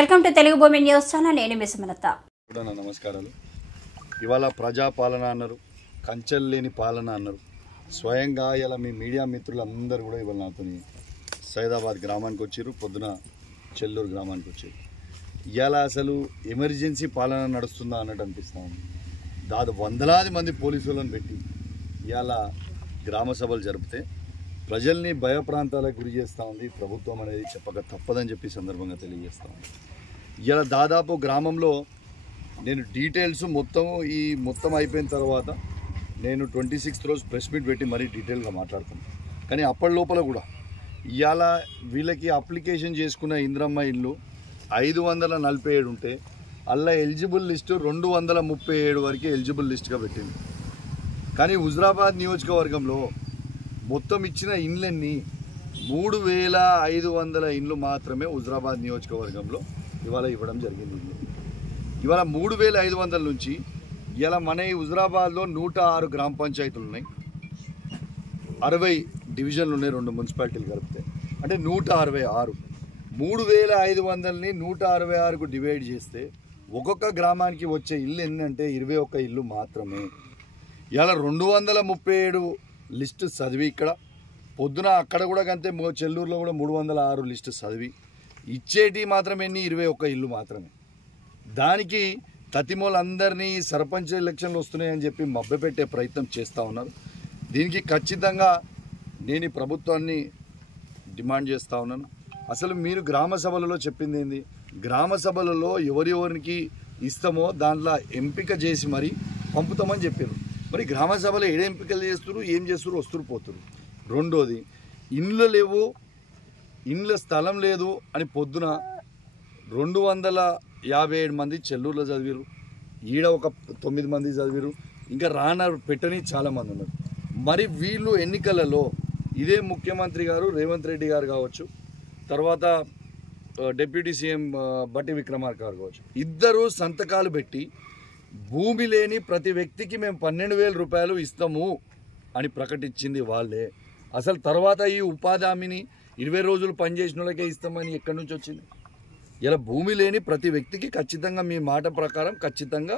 Welcome to Telugu భూమి news channel. నేను మీ సుమలత. నమస్కారాలు. ఇవాళ ప్రజాపాలన అన్నారు, కంచెలు లేని పాలన అన్నారు. స్వయంగా ఇలా మీ మీడియా మిత్రులందరూ కూడా ఇవాళ నాతో సైదాబాద్ గ్రామానికి వచ్చారు, పొద్దున చెల్లూరు గ్రామానికి వచ్చారు. ఇవాళ అసలు ఎమర్జెన్సీ పాలన నడుస్తుందా అన్నట్టు అనిపిస్తూ ఉంది. వందలాది మంది పోలీసులను పెట్టి ఇవాళ గ్రామ సభలు జరిపితే ప్రజల్ని భయప్రాంతాలకు గురి చేస్తూ ఉంది ప్రభుత్వం అనేది చెప్పక తప్పదని చెప్పి సందర్భంగా తెలియజేస్తూ ఉంది. ఇలా దాదాపు గ్రామంలో నేను డీటెయిల్స్ మొత్తం అయిపోయిన తర్వాత నేను 26th రోజు ప్రెస్ మీట్ పెట్టి మరీ డీటెయిల్గా మాట్లాడుతాను. కానీ అప్పటి లోపల కూడా ఇవాళ వీళ్ళకి అప్లికేషన్ చేసుకున్న ఇంద్రమ్మ ఇల్లు 547 ఉంటే అలా ఎలిజిబుల్ లిస్టు 237 వరకు ఎలిజిబుల్ లిస్ట్గా పెట్టింది. కానీ హుజురాబాద్ నియోజకవర్గంలో మొత్తం ఇచ్చిన ఇండ్లన్నీ 3500 ఇండ్లు మాత్రమే హుజురాబాద్ నియోజకవర్గంలో ఇవాళ ఇవ్వడం జరిగింది. ఇవాళ 3500 నుంచి ఇలా మన ఈ హుజురాబాద్లో 106 గ్రామ పంచాయతీలు ఉన్నాయి, 60 డివిజన్లు ఉన్నాయి, 2 మున్సిపాలిటీలు కలిపితే అంటే 166. 3500ని 166కు డివైడ్ చేస్తే ఒక్కొక్క గ్రామానికి వచ్చే ఇల్లు ఏంటంటే 21 ఇల్లు మాత్రమే. ఇలా 237 లిస్టు చదివి ఇక్కడ పొద్దున అక్కడ కూడా అంతే చెల్లూరులో కూడా 306 లిస్టు చదివి ఇచ్చేటి మాత్రమే 21 ఇల్లు మాత్రమే. దానికి తతిమోళ్ళందరినీ సర్పంచ్ ఎలక్షన్లు వస్తున్నాయని చెప్పి మభ్యపెట్టే ప్రయత్నం చేస్తూ ఉన్నారు. దీనికి ఖచ్చితంగా నేను ఈ ప్రభుత్వాన్ని డిమాండ్ చేస్తూ ఉన్నాను. అసలు మీరు గ్రామ సభలలో చెప్పింది ఏంది? గ్రామ సభలలో ఎవరెవరికి ఇస్తామో దాంట్లో ఎంపిక చేసి మరి పంపుతామని చెప్పారు. మరి గ్రామ సభలో ఏడు ఎంపికలు చేస్తున్నారు, ఏం చేస్తున్నారు, వస్తున్నారు పోతున్నారు. రెండోది, ఇండ్లు లేవు, ఇండ్ల స్థలం లేదు అని పొద్దున 257 మంది చెల్లూరులో చదివారు, ఈడ ఒక 9 మంది చదివారు, ఇంకా పెట్టని చాలామంది ఉన్నారు. మరి వీళ్ళు ఎన్నికలలో ఇదే ముఖ్యమంత్రి గారు రేవంత్ రెడ్డి గారు కావచ్చు, తర్వాత డిప్యూటీ సీఎం బట్టి విక్రమార్క గారు కావచ్చు, ఇద్దరు సంతకాలు పెట్టి భూమి లేని ప్రతి వ్యక్తికి మేము 12,000 రూపాయలు ఇస్తాము అని ప్రకటించింది వాళ్ళే. అసలు తర్వాత ఈ ఉపాధి హామీని 20 రోజులు పనిచేసిన వాళ్ళకే ఇస్తామని ఎక్కడి నుంచి వచ్చింది? ఇలా భూమి లేని ప్రతి వ్యక్తికి ఖచ్చితంగా మీ మాట ప్రకారం ఖచ్చితంగా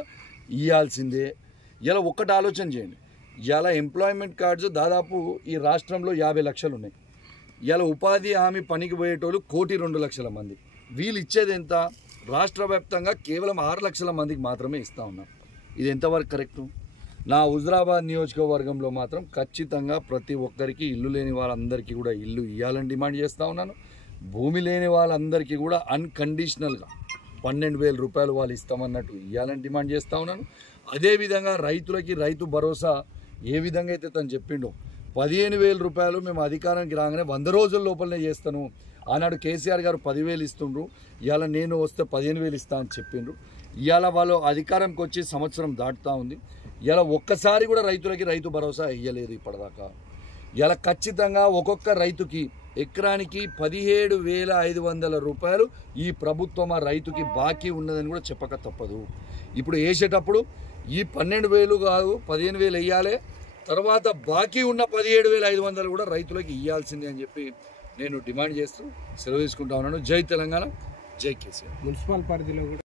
ఇవ్వాల్సిందే. ఇలా ఒక్కటి ఆలోచన చేయండి. ఇలా ఎంప్లాయ్మెంట్ కార్డ్స్ దాదాపు ఈ రాష్ట్రంలో 50 లక్షలు ఉన్నాయి. ఇలా ఉపాధి హామీ పనికి పోయేటోళ్ళు 1,02,00,000 మంది. వీళ్ళు ఇచ్చేది ఎంత? రాష్ట్ర వ్యాప్తంగా కేవలం 6 లక్షల మందికి మాత్రమే ఇస్తూ ఉన్నారు. ఇది ఎంతవరకు కరెక్టు? నా హుజురాబాద్ నియోజకవర్గంలో మాత్రం ఖచ్చితంగా ప్రతి ఒక్కరికి ఇల్లు లేని వాళ్ళందరికీ కూడా ఇల్లు ఇవ్వాలని డిమాండ్ చేస్తూ ఉన్నాను. భూమి లేని వాళ్ళందరికీ కూడా అన్కండిషనల్గా 12,000 రూపాయలు వాళ్ళు ఇస్తామన్నట్టు ఇవ్వాలని డిమాండ్ చేస్తూ ఉన్నాను. అదేవిధంగా రైతులకి రైతు భరోసా ఏ విధంగా అయితే తను చెప్పిండో 15,000 రూపాయలు మేము అధికారానికి రాగానే 100 రోజుల లోపలనే చేస్తాను. ఆనాడు కేసీఆర్ గారు 10,000 ఇస్తుండ్రు, ఇవాళ నేను వస్తే 15,000 ఇస్తా అని చెప్పిండ్రు. ఇవాళ వాళ్ళు అధికారంకి వచ్చి సంవత్సరం దాటుతూ ఉంది. ఇలా ఒక్కసారి కూడా రైతులకి రైతు భరోసా ఇవ్వలేదు ఇప్పటిదాకా. ఇలా ఖచ్చితంగా ఒక్కొక్క రైతుకి ఎకరానికి 17,500 రూపాయలు ఈ ప్రభుత్వం ఆ రైతుకి బాకీ ఉన్నదని కూడా చెప్పక తప్పదు. ఇప్పుడు వేసేటప్పుడు ఈ 12,000 కాదు 15,000 వేయాలి, తర్వాత బాకీ ఉన్న 17,500 కూడా రైతులకి ఇవ్వాల్సిందే అని చెప్పి నేను డిమాండ్ చేస్తూ సెలవు తీసుకుంటా ఉన్నాను. జై తెలంగాణ, జై కేసీఆర్. మున్సిపల్ పరిధిలో కూడా